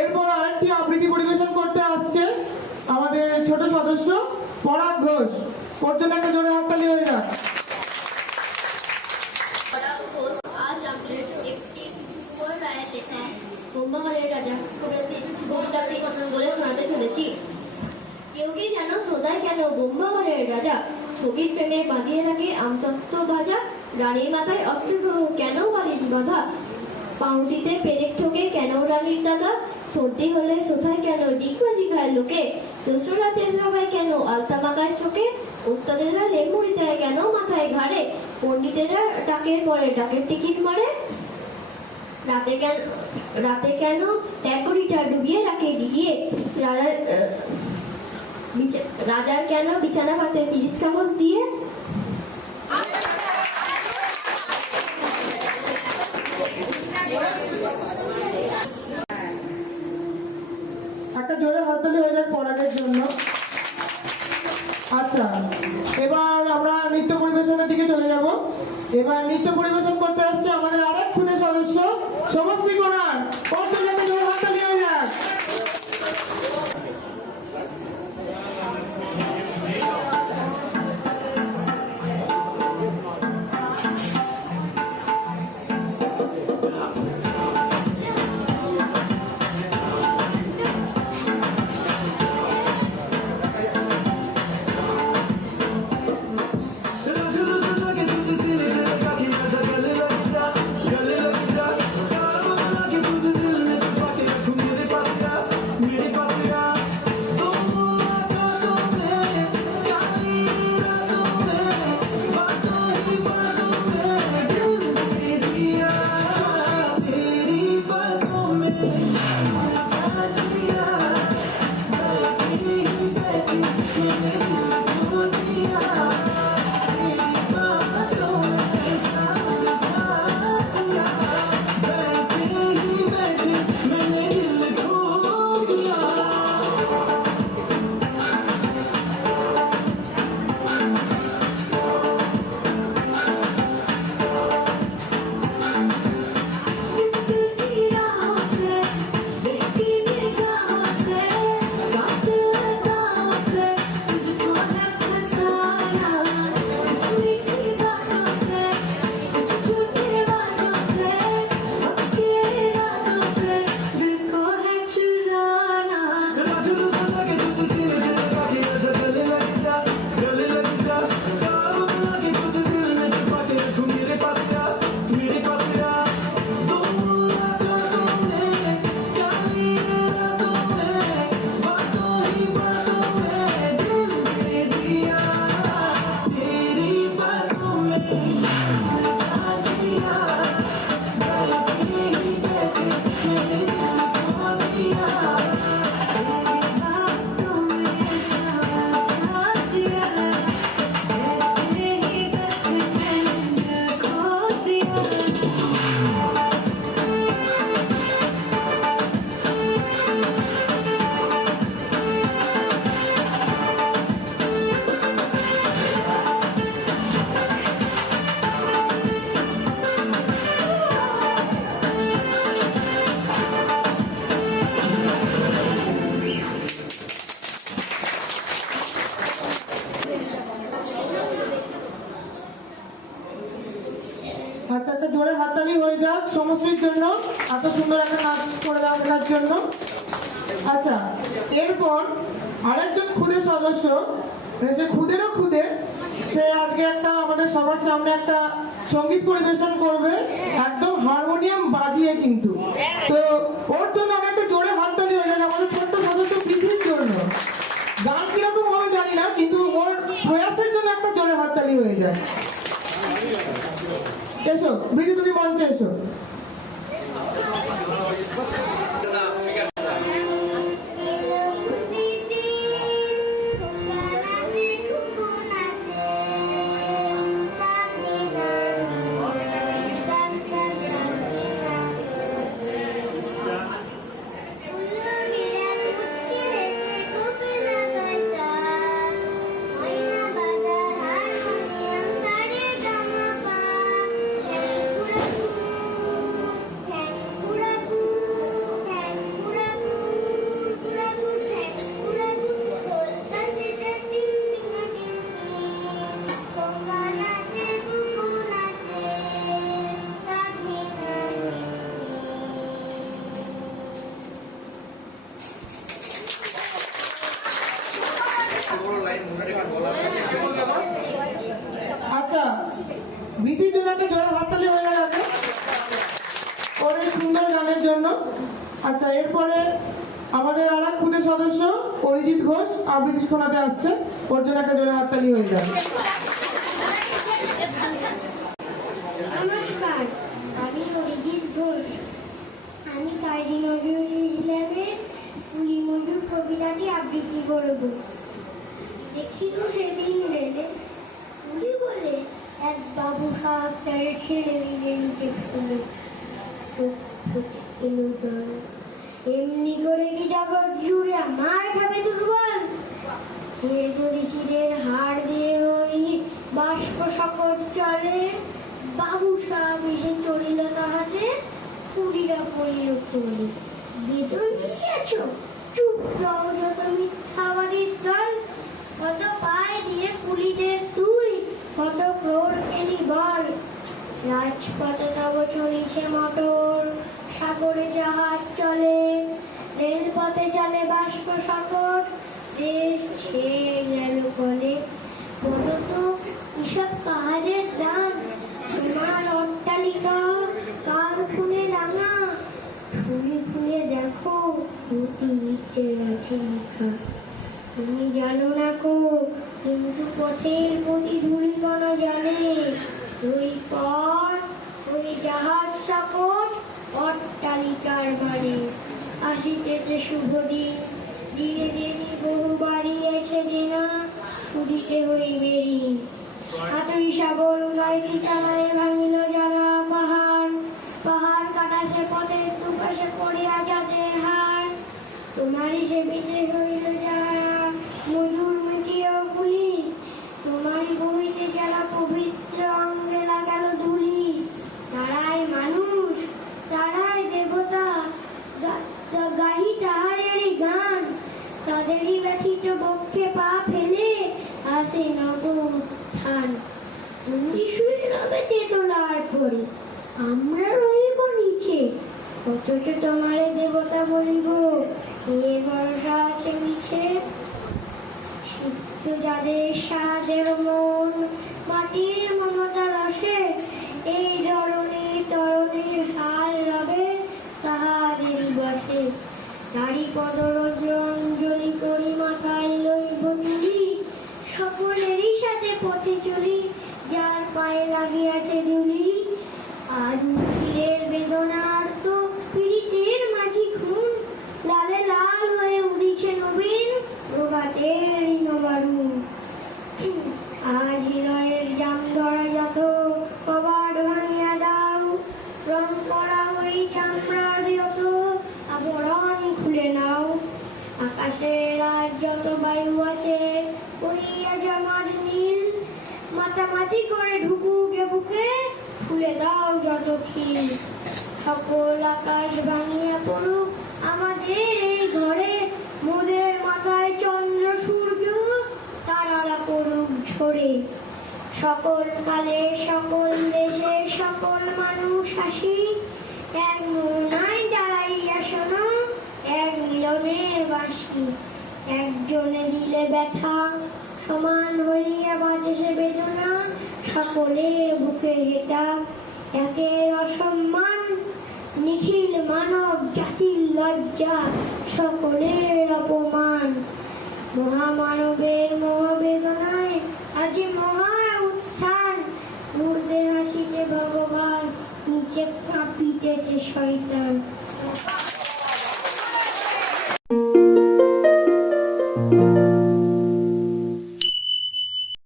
এরপর আরেকটি আবৃত্তি পরিবেশন করতে আসছে আমাদের ছোট সদস্য পরাগ ঘোষ। ওর জন্য একটা জোরে হাততালি হয়ে যাক। আজ আমি একটি কুমার রায়ের লেখা ব্রহ্মামারের রাজা কবিতাটি বলে শোনাতে চলেছি। কেউ কি যেন সোদায় কেন ব্রহ্মামারের রাজা, ছবির প্রেমে বাঁধিয়ে রাখে আমসত্ব বাজা, রানীর মাথায় অস্ত্র কেন বালিশ বাঁধা, পাউন্সিতে পেরেক ঠোকে কেন রানীর দাদা, সর্দি হলে সোথায় কেন ডিগবাজি খায় লোকে, দোসরা তেসরায় কেন আলতা মাগায় চোখে, ওস্তাদেরা লেমুড়ি দেয় কেন মাথায় ঘাড়ে, পণ্ডিতেরা ডাকের পরে ডাকের টিকিট মারে, রাতে কেন ট্যাকরিটা ডুবিয়ে রাখে গিয়ে, রাজার কেন বিছানা পাতে 30 কাগজ দিয়ে। একটা জোরে হাততালি হয়ে যাক পরাগের জন্য। আচ্ছা, এবার আমরা নৃত্য পরিবেশনের দিকে চলে যাব। এবার নৃত্য পরিবেশন করতে আসছে আমাদের আরেক খুদে সদস্য সমশ্রী কোনার। ওর জন্য একটা জোরে হাততালি হয়ে যাক। আচ্ছা, একটা জোরে হাততালি হয়ে যাক সমশ্রীর জন্য, এত সুন্দর একটা নাচ করে দেওয়ার জন্য। আচ্ছা, এরপর আরেকজন খুদে সদস্য, সে খুদেরও খুদে, সে আজকে একটা আমাদের সবার সামনে একটা সঙ্গীত পরিবেশন করবে, একদম হারমোনিয়াম বাজিয়ে কিন্তু। তো ওর জন্য আমি একটা জোরে হাততালি হয়ে যাক আমাদের ছোট্ট সদস্য পৃথিবীর জন্য। গান কিরকম হবে জানি না, কিন্তু ওর প্রয়াসের জন্য একটা জোরে হাততালি হয়ে যায়। এসো বৃদ্ধি, তুমি মঞ্চে এসো। আচ্ছা, ভীতি জোনাকে জোরে হাততালি হয়ে যাবে ওর এই সুন্দর গানের জন্য। আচ্ছা, এরপরে আমাদের আর এক খুদে সদস্য অরিজিৎ ঘোষ আবৃত্তি শোনাতে আসছে, ওর জন্য একটা জোরে হাততালি হয়ে যাবে। নমস্কার, আমি অরিজিৎ ঘোষ। আমি কাজী নজরুল ইসলামের কুলি মজুর কবিতাটি আবৃত্তি করব। দেখিল সেদিন রেলে কুলি বলে এক বাবু সাহেব তারে ঠেলে নিয়ে নিচে ফেলে এলো জল। এমনি করে কি জগৎ জুড়ে আমার খাবে দুর্বল? সে যদি শিরের হাড় দিয়ে ওই বাষ্প সকট চলে, বাবু সাহেব এসে চড়িল তাহাতে, কুড়িরা পড়িল চলে। বেতন দিয়েছ? চুপ রও যত মিথ্যাবাদীর দল। কত পায় দিয়ে কুলিদের তুই, কত ক্রোড় খেলি বল। রাজপথে তব চলিছে মটর, সাগরে জাহাজ চলে, রেলপথে চলে বাষ্প সকট, দেশ ছেয়ে গেল কলে। বলো তো এসব কাহাদের দান? তোমার অট্টালিকা কার খুনে রাঙা? খুলে খুলে দেখো দুটি নিচে আছে লেখা। তুমি জানো না কো, কিন্তু পথের প্রতি ধূলিকণা জানে। ওই পথ, ওই জাহাজ সকট, অট্টালিকার বাড়ি। আসিতেছে শুভ দিন, দিনে দিনে বহু বাড়িয়েছে জেনা, শুধিতে হইবে ঋণ। হাতুড়ি শাবল গাইতে চালায় ভাঙিল যারা পাহাড়, পাহাড় কাটাছে পথের দুপাশে পড়িয়া যাদের হাড়। তোমারই সেবিতে হইল যারা মজুর মিটিয়ে কুলি, তোমারই বহিতে যারা পবিত্র অঙ্গে লাগাল ধুলি। তারাই মানুষ, তারাই দেবতা, গাহি তাহারেরই গান। তাদেরই ব্যথিত বক্ষে পা ফেলে আসে নব উত্থান। তুমি শুয়ে রবে তেতলার পরে, আমরা রইব নিচে। অথচ তোমারে দেবতা বলিব, এ ভরসা আছে মিছে। সিদ্ধ যাদের সারা দেহ মন মাটির মমতা রসে, এই ধরনের তরণের হাল রবে তাহাদেরই বসে। নারী পদরজ অঞ্জলি করি মাথায় লইব তুলি, সকলেরই সাথে পথে চলি, যার পায়ে লাগিয়াছে ধুলি। আজ মুক্তির বেদনার তো পীড়িতের মাঝি খুন, লালে লাল হয়ে উড়িছে নবীন প্রভাতের নবারুণ। আজ হৃদয়ের জাম ধরা যত কবাট ভাঙিয়া দাও, রং করা ওই চামড়ার যত আবরণ খুলে নাও। আকাশের আজ যত বায়ু আছে বইয়া জমার নীল, মাতামাতি করে ঢুকুকে বুকে খুলে দাও যত খিল। সকল আকাশ ভাঙিয়া পড়ুক আমাদের এই ঘরে, মোদের মাথায় চন্দ্র সূর্য তারারা পড়ুক ঝরে। সকল কালে সকল দেশে সকল মানুষ আসি, এক মোনায় দাঁড়াইয়া শোনো এক মিলনের বাঁশি। একজনে দিলে ব্যথা সমান হইয়া বাজে সে বেদনা, সকলের বুকে হেটা একের অসম্মান। নিখিল মানব জাতির লজ্জা, সকলের অপমান। মহামানবের মহাবেদনায় আজি মহা উত্থান। ঊর্ধ্বে হাসিতে ভগবান, নিচে কাঁপিতেছে শয়তান।